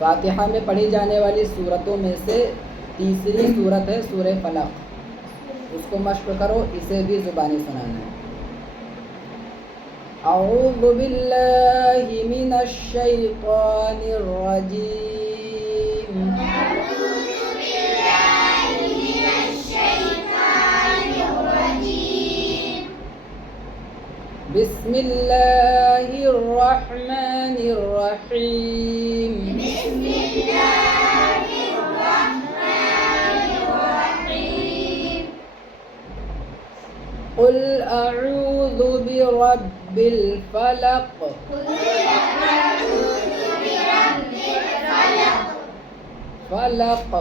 फातिहा में पढ़ी जाने वाली सूरतों में से तीसरी सूरत है सूरह फलक। उसको मश्क करो, इसे भी ज़ुबानी सुनाना है। अऊज़ु बिल्लाहि मिनश शैतानिर रजीम। बिस्मिल्लाहिर रहमानिर रहीम। क़ुल अऊज़ु बिरब्बिल फ़लक़। फ़लक़,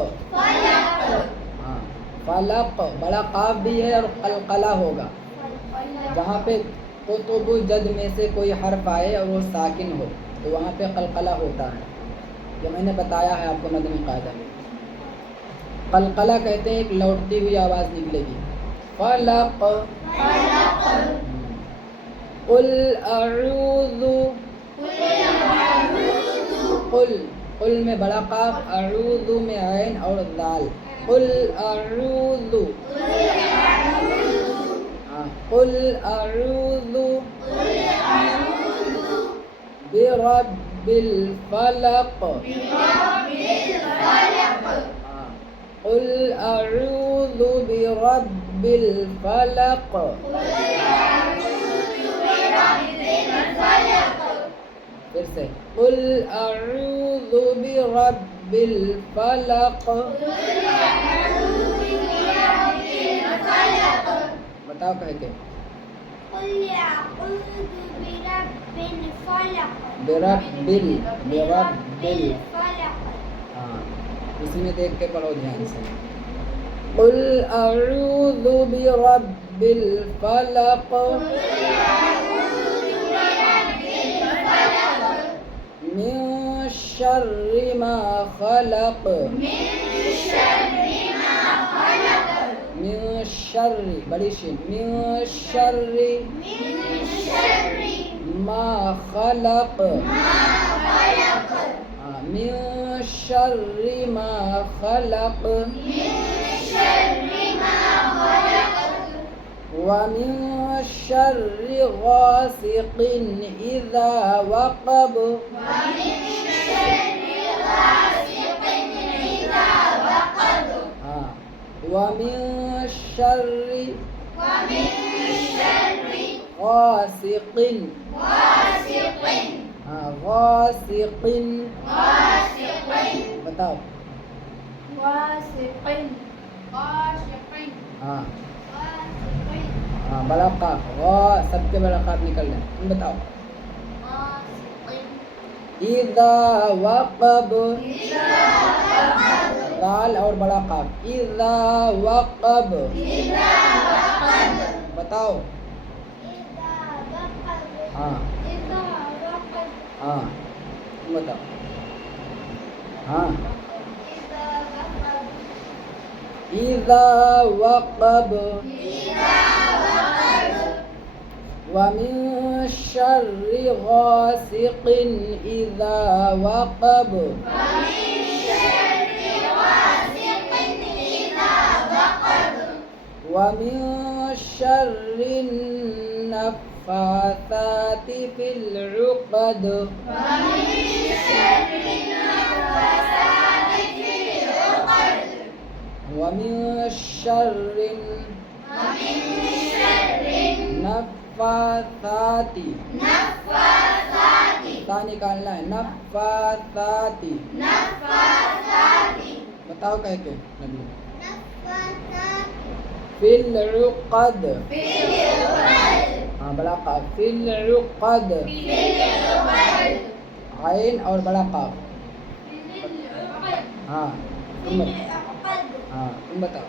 हाँ फ़लक़ बड़ा काफ भी है और क़लक़ला होगा। जहाँ पे कुतुबु जद में से कोई हर्फ आए और वो साकिन हो तो वहाँ पे क़लक़ला होता है। ये मैंने बताया है आपको मदनी क़ायदा में। क़लक़ला कहते हैं एक लौटती हुई आवाज़ निकलेगी। फ़लक़। क़ुल अऊज़ु, क़ुल में बड़ा काफ, अऊज़ु में ऐन और दाल। क़ुल अऊज़ु, क़ुल अऊज़ु बिरब्बिल फ़लक़। क़ुल अऊज़ु बिरब्बिल फ़लक़। फिर से क़ुल अऊज़ु बिरब्बिल फ़लक़। बताओ कह के। बिरब्बिल, बिरब्बिल, हाँ इसमें देख के पढ़ो ध्यान से। क़ुल अऊज़ु बिरब्बिल फ़लक़। मिन शर्रि मा ख़लक़। मिन शर्रि, बड़ी शीन, मिन शर्रि मा ख़लक़। मिन शर्रि मा ख़लक़। व मिन शर्रि गासिक़िन इज़ा वक़ब। हाँ, व मिन शर्रि गासिक़िन, हाँ गासिक़िन, बताओ। हाँ हाँ बड़ा काफ, गा सबके बड़ा काफ निकल रहे। तुम बताओ। इज़ा वक़ब, दाल और बड़ा काफ। इज़ा वक़ब, बताओ। हाँ हाँ तुम बताओ। हाँ इज़ा वक़ब। व मिन शर्रि गासिक़िन इज़ा वक़ब। व मिन शर्रि नफ़्फ़ासाति फ़िल उक़द। व मिन शर्रि नफ़्फ़ासाति, ता निकालना है, नफ़्फ़ासाति। बताओ कह के नबी। फ़िल उक़द, हाँ बड़ा काफ, फ़िल उक़द, आइन और बड़ा काफ। हाँ तुम बताओ।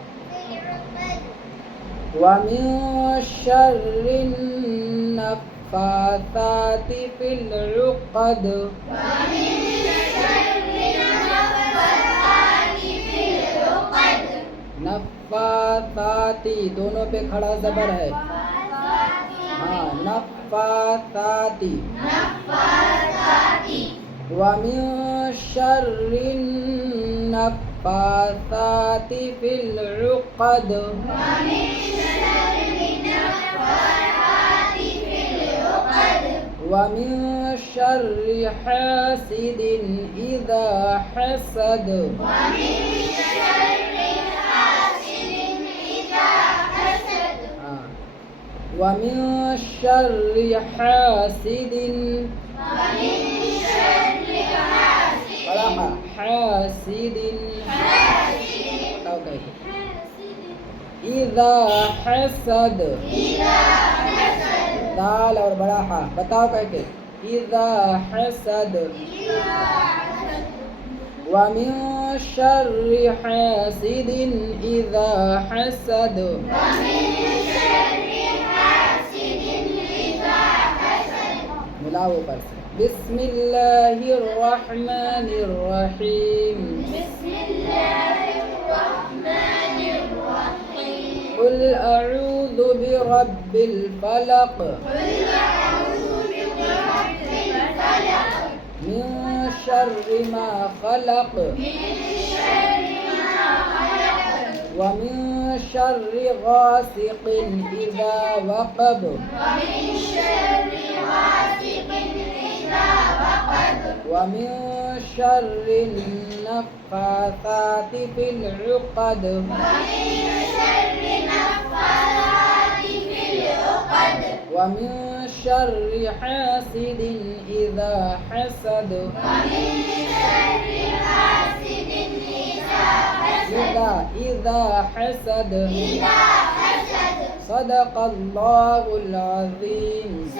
व मिन शर्रि नफ़्फ़ासाति फ़िल उक़द। नफ़्फ़ासाति दोनों पे खड़ा ज़बर है। हाँ नफ़्फ़ासाति। व मिन شر النفاثات في العقد ومن شر حاسد إذا حسد ومن شر حاسد حاسد إذا حسد दाल और बड़ा हा बताओ कह के इज़ा हसद वमिन शर्रि हासिदिन इज़ा हसद मिलाओ ऊपर से बिस्मिल्लाहिर्रहमानिर्रहीम कुल अऊज़ु बिरब्बिल फलक मिन शर्रि मा खलक व मिन शर्रि गासिकिन इज़ा वक़ब व मिन शर्रि नफ़्फ़ासाति फिल उक़द ومن شر حاسد إذا حسد إذا حسد صدق الله العظيم